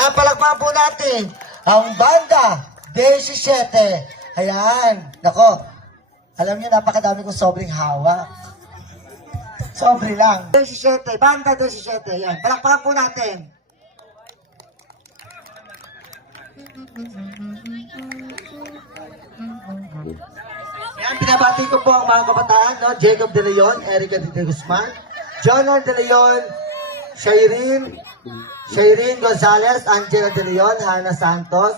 Ayan, palakpakan po natin ang banda 17. Ayan, nako. Alam niyo, napakadami kong sobrang hawak. Sobre lang. 17, banda 17. Ayan, palakpakan po natin. Ayan, binabati ko po ang mga kabataan, no? Jacob De Leon, Erica De Guzman, Jonah De Leon, Shireen Gonzalez, Angela De Leon, Hannah Santos,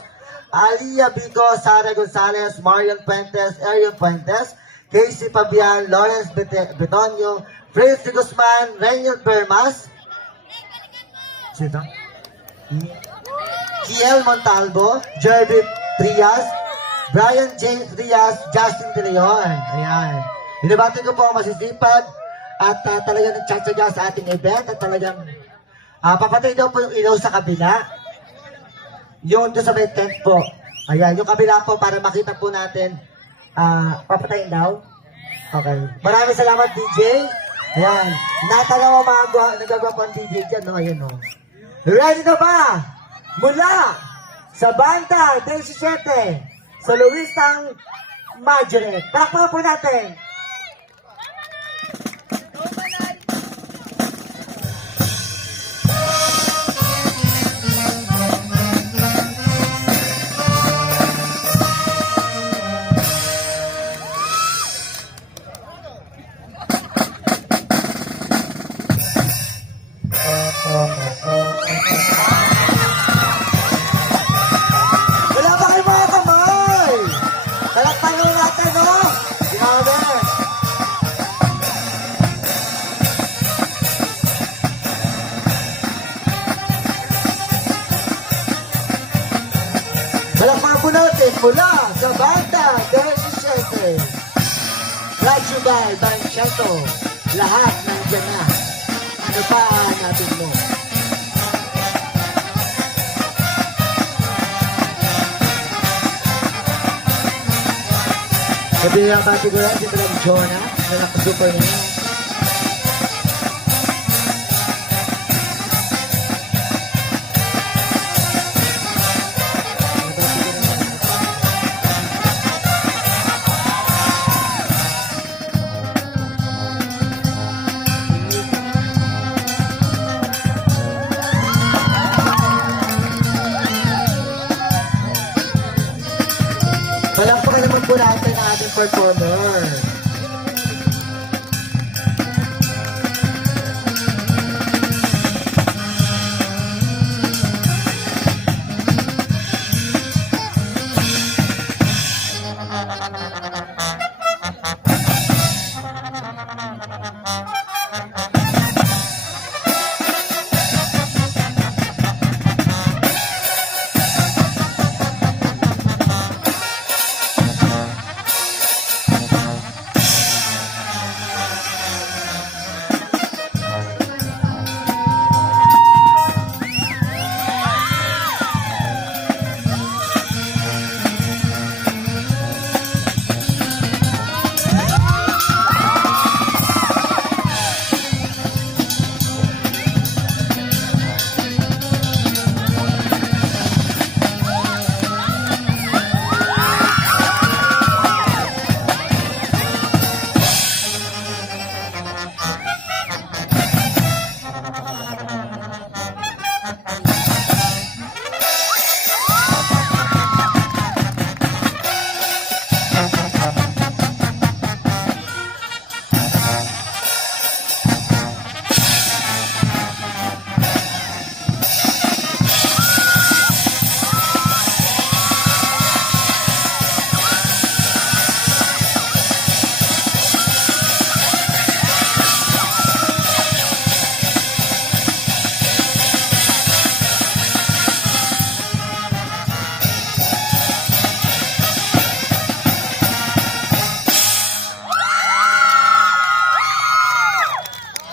Alia Bico, Sara Gonzalez, Marion Puentes, Ariel Puentes, Casey Fabian, Lawrence Betonio, Prince De Guzman, Reynald Bermas, sino? Kiel Montalvo, Jerby Trias, Brian James Trias, Justin De Leon. Ayan. Binabati ko po ang masisipag at talagang nagtsatsaga sa ating event at talagang papatay daw po yung ilaw sa kabila. Yung doon sa may tent po. Ayan, yung kabila po para makita po natin. Papatayin daw. Okay. Maraming salamat, DJ. Ayan. Natalaw ang mga nagagawa po ang DJ dyan. No? Ayan, no? Ready na ba? Mula sa banda 17 sa Luisang Majoret. Pakpakan po natin. Wala pa kayo mga kamay! Talakpakan natin, no? Grabe! Talakpakan po natin mula sa banda 17. Brought you by Banchato. Lahat nandiyan na. Ano pa natin mo? Sabi lang pati ko yan, si Brad Jonah, na nakasuper niya. Palakpakan naman po natin ang ating performer.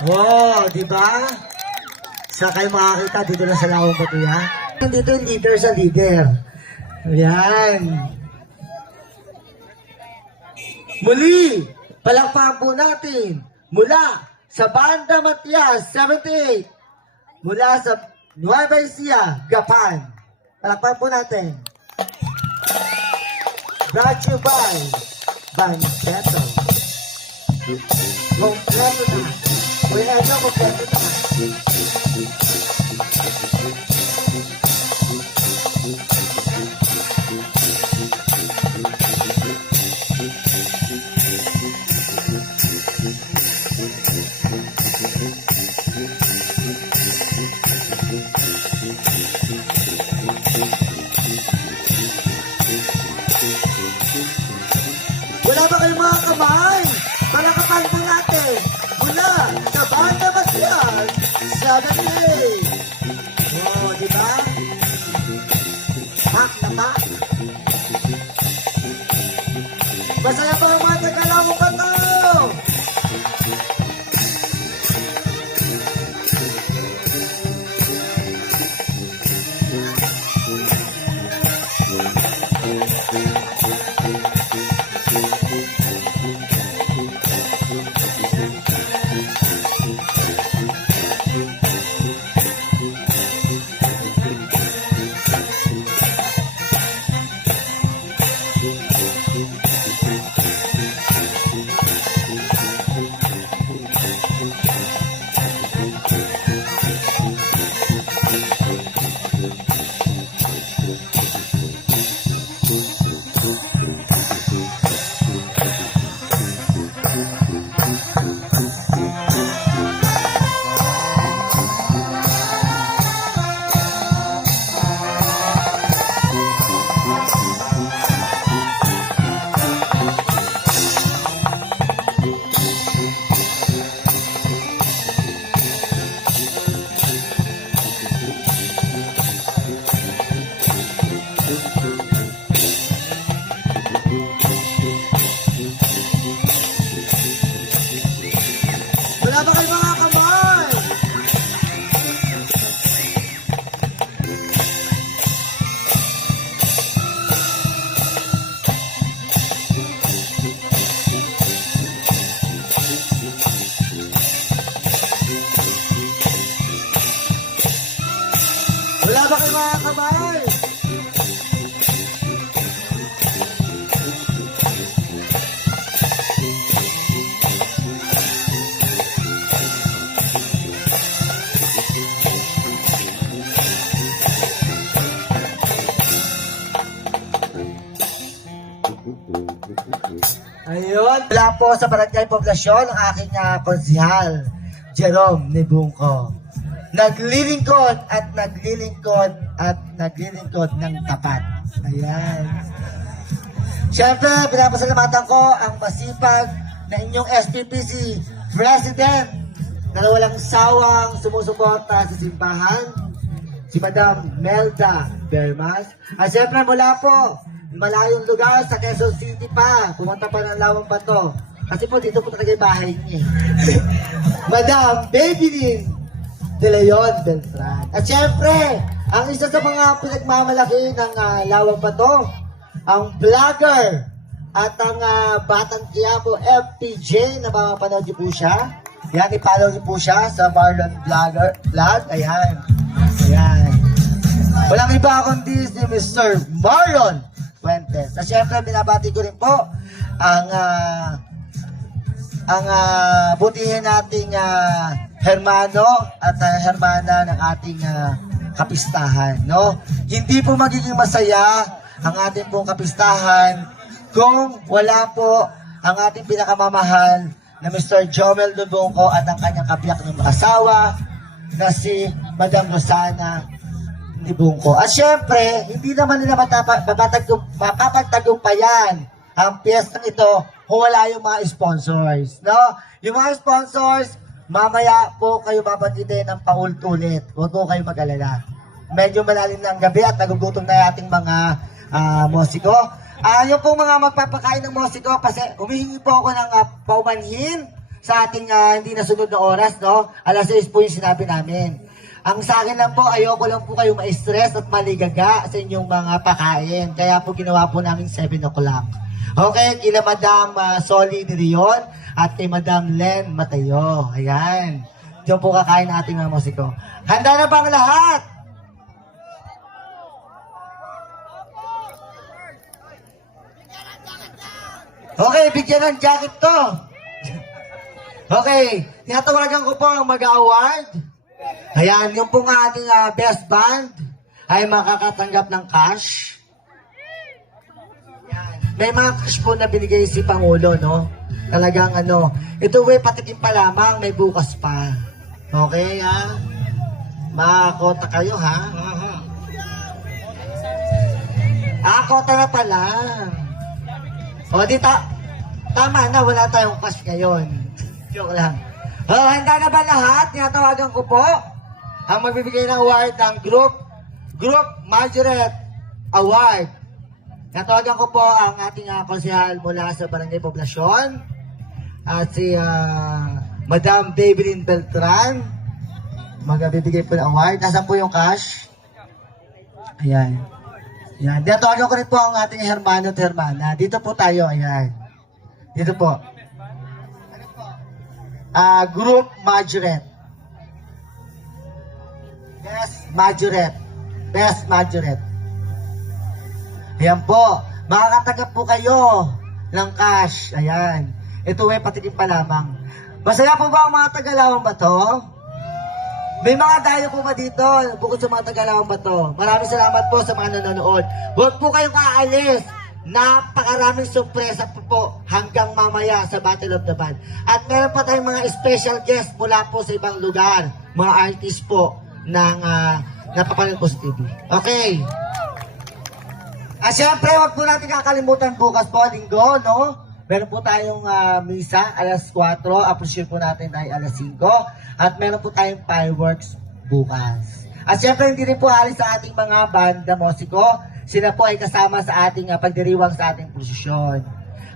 Wow, di ba? Sa kayo makakita dito lang sa Lawang Batuya. Dito yung leader sa leader. Ayan. Muli, palakpakan po natin mula sa Banda Matias 78. Mula sa Nueva Ecija, Japan. Palakpan po natin. Brought to you by Banseto. Kompleto na. Uy, ano, kompleto na. Wala ba kayong mga kamay? Palakapan po natin. Mula sa Banda Basian, 7A. Oh, di ba? Pak na pak. Masaya pa ang mga tagalawang pa to. Wala ba kayo mga kamay? Wala ba kayo mga kamay? Ayun, wala po sa barangay poblasyon ang aking konsihal, Jerome Nibungko. Naglilingkod at naglilingkod at naglilingkod ng tapat. Ayan. Siyempre, pinapasalamatan ko ang masipag na inyong SPPC President na walang sawang sumusuporta sa simbahan, si Madam Melda Bermas. At siyempre mula po, malayong lugar sa Quezon City pa, pumunta pa ng Lawang Bato. Kasi po dito po talaga yung bahay niya. Madam Babylin De Leon Beltran. At siyempre, ang isa sa mga pinagmamalaki ng Lawang Bato, ang vlogger at ang Batang Quiapo FPJ na mapapanood niyo po siya. Yan, i-follow niyo po siya sa Marlon Vlog. Ayan. Ayan. Walang iba kundi si Mr. Marlon Fuentes. At syempre, binabati ko rin po ang butihin nating hermano at hermana ng ating kapistahan, no? Hindi po magiging masaya ang ating pong kapistahan kung wala po ang ating pinakamamahal na Mr. Jomel Lubongko at ang kanyang kabiyak ng asawa na si Madam Rosana Nibungko. At syempre, hindi naman nila mapapagtagumpayan ang piyestang ito kung wala yung mga sponsors, no? Yung mga sponsors, mamaya po kayo babanggitin ng paulit-ulit. Huwag po kayo mag-alala. Medyo malalim ng gabi at nagugutom na yung ating mga musiko. Yung pong mga magpapakain ng musiko, kasi humihingi po ako ng paumanhin sa ating hindi nasunod na oras, no? Alas 6 po yung sinabi namin. Ang sa akin lang po, ayoko lang po kayo ma-stress at maligaga sa inyong mga pakain. Kaya po ginawa po namin 7 o'clock. Okay, kila Madam Soli de Leon at kay Madam Len Matayo. Ayan. Diyan po kakain ating mga musiko. Handa na bang lahat? Okay, bigyan ng jacket to. Okay, tinatawagan ko po ang mag-award. Ayan, yung pong ating best band ay makakatanggap ng cash. Ayan. May mga cash po na binigay si Pangulo, no? Talagang ito patikim pa lamang, may bukas pa. Okay, ha? Makakota kayo, ha? Kota na pala. O, tama na, wala tayong cash ngayon. Joke lang. Handa na ba lahat? Tinatawagan ko po ang magbibigay ng award ng Group Majorette Award. Tinatawagan ko po ang ating konsehal mula sa Barangay Poblasyon at si Madam Davidin Beltran. Magbibigay po ng award. Nasaan po yung cash? Ayan. Ayan. Tinatawagan ko rin po ang ating hermano at hermana. Dito po tayo. Ayan. Dito po. Group Majorette. Best Majorette. Ayan po. Makakatanggap po kayo ng cash. Ayan. Ito patikim pa lamang. Masaya po ba ang mga Tagalawang Bato? May mga dayo po ba dito bukod sa mga Tagalawang Bato? Maraming salamat po sa mga nanonood. Huwag po kayong aalis. Napakaraming sorpresa po hanggang mamaya sa Battle of the Band. At meron pa tayong mga special guest mula po sa ibang lugar. Mga artist po ng napapanood po sa TV. Okay. At syempre, huwag po natin kakalimutan bukas po, linggo, no? Meron po tayong misa, alas 4. Appreciate po natin ay alas 5. At meron po tayong fireworks bukas. At syempre, hindi rin po alis sa ating mga banda musiko. Sila po ay kasama sa ating pagdiriwang sa ating posisyon.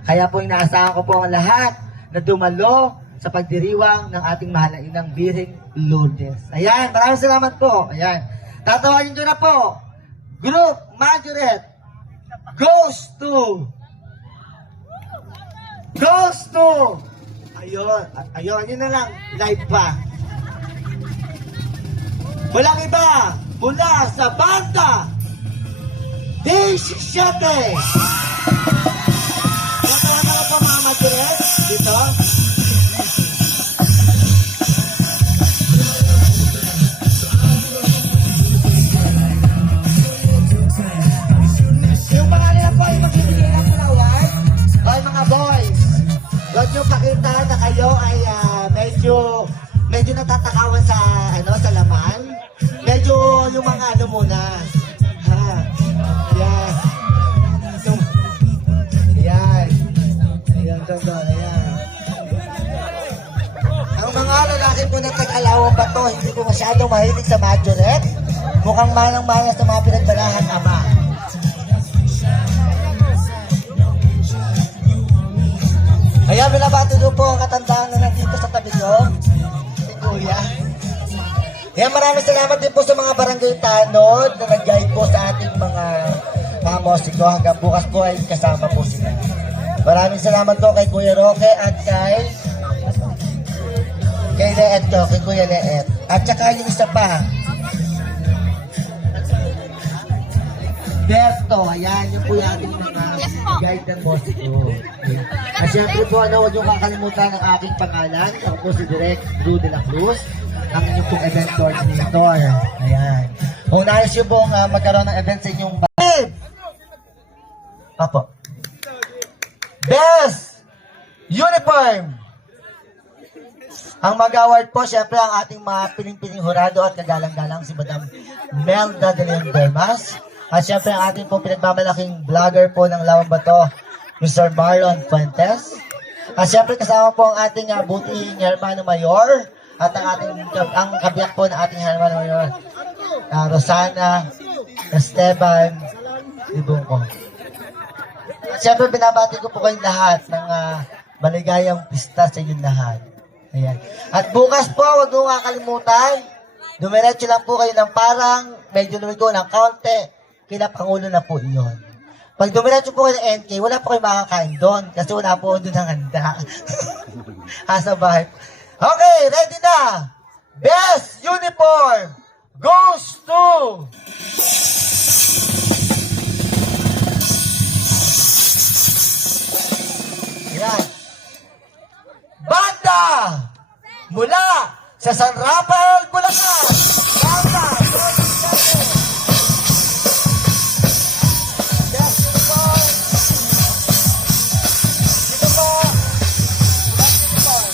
Kaya po inaasahan ko po ang lahat na dumalo sa pagdiriwang ng ating mahal na inang Birheng Lourdes. Ayan, maraming salamat po. Ayan. Tatawagin ko na po. Group Majorette goes to ayun, yun na lang, live pa. Walang iba, mula sa banda D17. Natawa na po mga Majorette dito. Yung mga nila po ay magbibigay ng flower. Ay mga boys, huwag nyo pakita na kayo ay medyo natatakawan sa sa laman. Medyo yung mga muna. Ha. Yes. Ayan. Ayan, ganda. Ayan. Ang mga lalaki po na Tagalawang Bato, hindi po masyadong mahilig sa Majorette. Mukhang malang-mala sa mga pinagbalahan ama. Ayan, binabati doon po ang katandaan na nandito sa tabi ko. Si Kuya. Ayan, maraming salamat din po sa mga barangay tanod na nag-guide po sa ating mga musiko. Hanggang bukas po ay kasama po sila. Maraming salamat po kay Kuya Roque at kay Leet ko, kay Kuya Leet. At saka yung isa pa. Berto, ayan, yung po yung ating mga guide ng musiko. At syempre po, huwag yung kakalimutan ng aking pangalan. Ako po si Direk Drew de la Cruz, ang inyong pong event coordinator. Ayan. Kung nais yung pong magkaroon ng event sa inyong bahay. Apo. Best Uniform. Ang mag-award po, syempre ang ating mga piling-piling hurado at kagalang-galang si Madam Melda de Leon Bermas. At syempre ang ating pong pinagmamalaking vlogger po ng Lawang Bato, Mr. Marlon Fuentes. At syempre kasama po ang ating buting hermano mayor at ang kabiyak po ng ating hermano mayor, Rosana Esteban Ibungko. At syempre binabati ko po kayong lahat ng maligayang pista sa inyong lahat. Ayan. At bukas po, huwag mo kakalimutan, dumiretso lang po kayo ng parang medyo lumigo ng kaunti, kila Pangulo na po iyon. Pag dumiretso po kayo ng NK, wala po kayo makakain doon kasi wala po doon ang handa. Sa bahay. Okay, ready na! Best uniform goes to Ayan. Banda mula sa San Rafael, Bulacan. Banda, best uniform. Dito po, best uniform.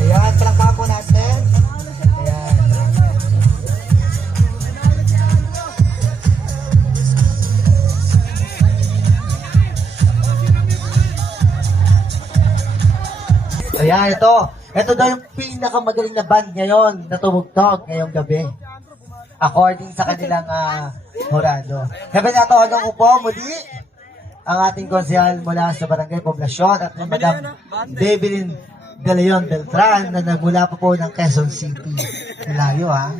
Ayan, palakpakan po natin. Ayan. Ayan, ito. Ito daw yung pinakamagaling na band ngayon na tumugtog ngayong gabi. According sa kanilang horado. Sabi na tawagan ko po muli ang ating konsehal mula sa Barangay Poblasyon at ni Madam Develyn De Leon Beltran na nagmula po ng Quezon City. Malayo ha.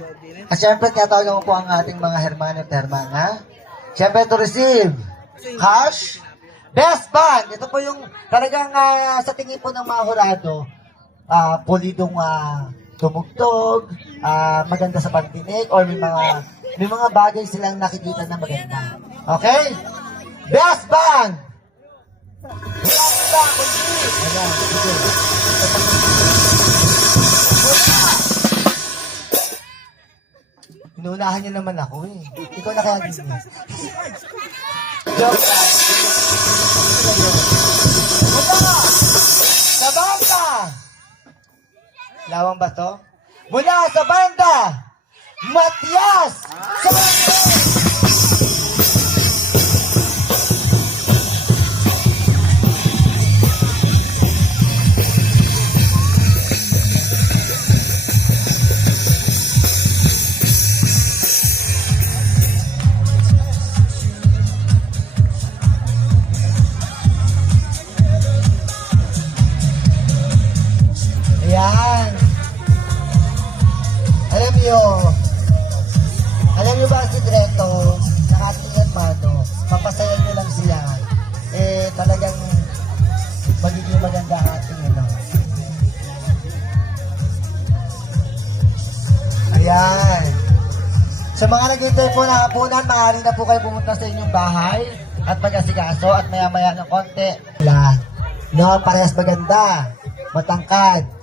At syempre tinatawagan ko po ang ating mga hermano at hermana. Syempre to receive cash, best band. Ito po yung talagang sa tingin po ng mga horado, pulidong tumugtog, maganda sa pagtinig, or may mga bagay silang nakikita na maganda. Okay? Best band! Wala sila, kundi. Ayan, sige. Inuunahan niyo naman ako eh. Ikaw na kaya din eh. Joke lang. Mula sa banda! Lawang ba to? Mula sa banda! Matias! Sa banda! Ayan. Alam niyo ba ang sikreto ng ating hermano? Papasaya niyo lang sila. Talagang magiging maganda ang ating Ayan. Sa mga naghintay po na hapunan, maaari na po kayo pumunta sa inyong bahay at mag-asikaso at maya-maya ng konti. No, parehas maganda. Matangkad.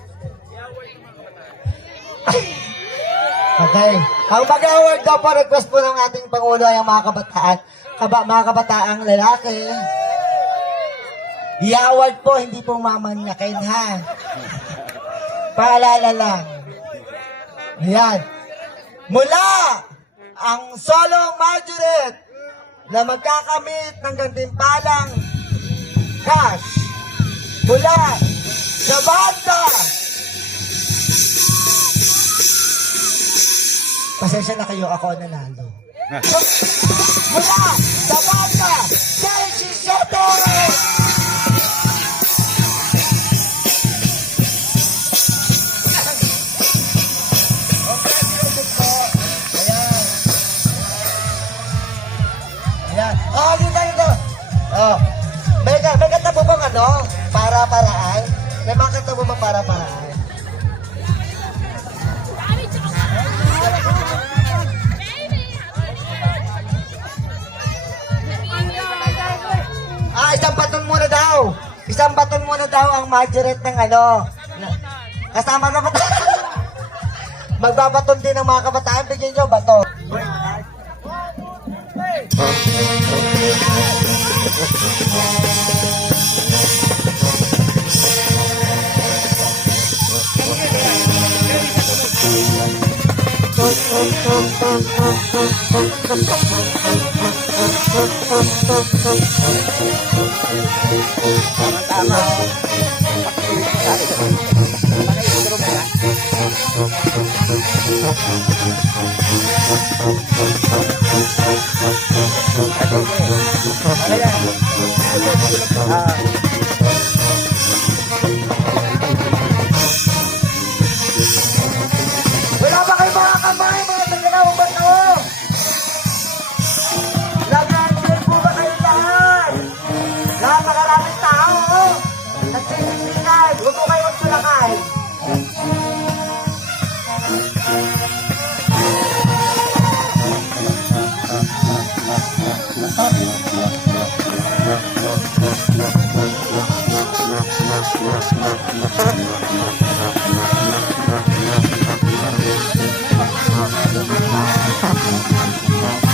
Okay. Ang mag-award daw po, request po ng ating Pangulo ay ang mga kabataan. Mga kabataang lalaki. I-award po, hindi po mamanyakin ha. Paalala lang. Ayan. Mula ang solo majorette na magkakamit ng gantimpalang cash mula sa banda. Pasensya na kayo, ako ang nanalo. Mula sa banda, Chelsea Soto! Ayan. Oh, dito ito. Oh. May kanta po bang para-paraan? May mga kanta po bang para-paraan? Isang baton muna daw ang majorette ng kasama na baton. Magbabaton din ng mga kabataan, bigyan nyo baton. Wala ba kayo mga kamay, mga tagalawang bato? Nag-enjoy po ba kayo lahat? Napakaraming tao. Nagsisiksikan. Huwag po kayo magsulakay.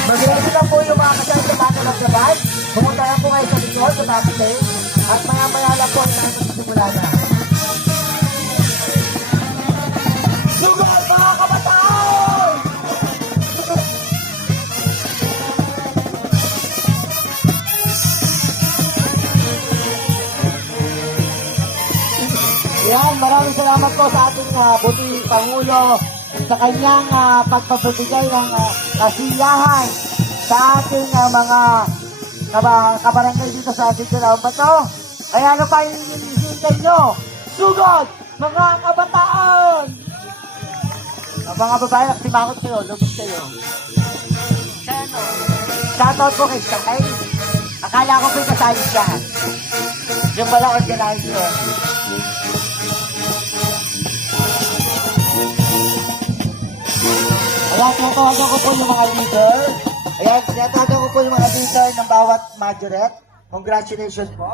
Mag-ready lang po yung mga kasal sa bago ng gabay. Pumunta lang po kayo sa likod, sa backstage. At maya-maya lang po tayo magsisimula na. Sugal mga kabataan! Yan, maraming salamat po sa ating buting Pangulo sa kanyang pagpapabigay ng kasiyahan sa ating mga kabarangay dito sa ating Dalawang Bato. Kaya ano pa yung hinihintay nyo? Sugod! Mga kabataan! Mga babae, nagsimangot kayo, lubos kayo. Shoutout po kay Sakay. Akala ko po'y kasali siya. Yung pala organizer. Ayan, tinatawagan ko po yung mga leader. Ayan, tinatawagan ko po yung mga leader ng bawat majorette. Congratulations po.